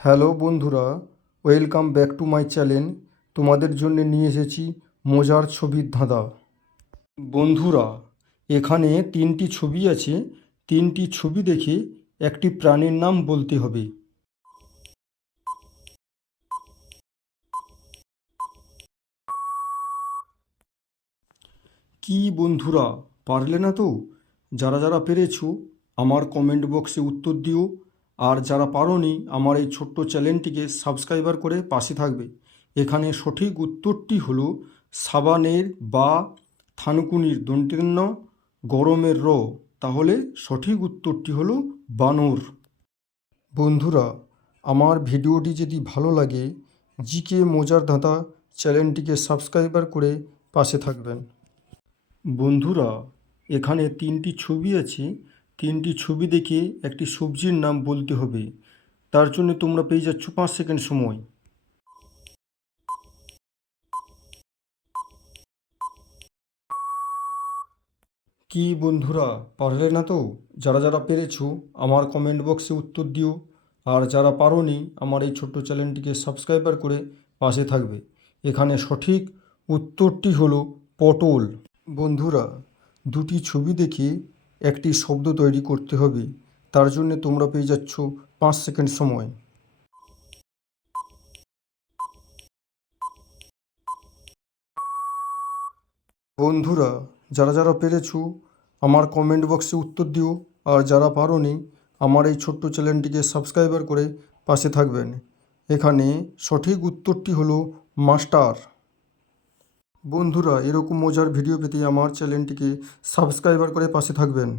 Hello বন্ধুরা, welcome back to my channel. তোমাদের জন্য নিয়ে এসেছি মজার ছবির ধাঁধা। বন্ধুরা, এখানে তিনটি ছবি আছে। তিনটি ছবি দেখে একটি প্রাণীর নাম বলতে হবে। কি বন্ধুরা, পারলে না তো? যারা যারা পেরেছ, আমার কমেন্ট বক্সে উত্তর দিও। আর যারা পারোনি, আমার এই ছোট্ট চ্যানেলটিকে সাবস্ক্রাইবার করে পাশে থাকবে। এখানে সঠিক উত্তরটি হলো সাবানের বা থানকুনির দন্তিন্য গরমের র। তাহলে সঠিক উত্তরটি হলো বানর। বন্ধুরা, আমার ভিডিওটি যদি ভালো লাগে, জিকে মোজার ধাঁধা চ্যানেলটিকে সাবস্ক্রাইবার করে পাশে থাকবেন। বন্ধুরা, এখানে তিনটি ছবি আছে। তিনটি ছবি দেখে একটি সবজির নাম বলতে হবে। তার জন্য তোমরা পেয়ে যাচ্ছ পাঁচ সেকেন্ড সময়। কি বন্ধুরা, পারলে না তো? যারা যারা পেরেছ, আমার কমেন্ট বক্সে উত্তর দিও। আর যারা পারোনি, আমার এই ছোট্ট চ্যানেলটিকে সাবস্ক্রাইবার করে পাশে থাকবে। এখানে সঠিক উত্তরটি হলো পটল। বন্ধুরা, দুটি ছবি দেখে একটি শব্দ তৈরি করতে হবে। তার জন্য তোমরা পেয়ে যাচ্ছ পাঁচ সেকেন্ড সময়। বন্ধুরা, যারা যারা পেরেছ, আমার কমেন্ট বক্সে উত্তর দিও। আর যারা পারোনি, আমার এই ছোট্ট চ্যানেলটিকে সাবস্ক্রাইবার করে পাশে থাকবেন। এখানে সঠিক উত্তরটি হলো মাস্টার। বন্ধুরা এরকম মজার ভিডিও পেতে আমার চ্যানেলটিকে সাবস্ক্রাইবার করে পাশে থাকবেন।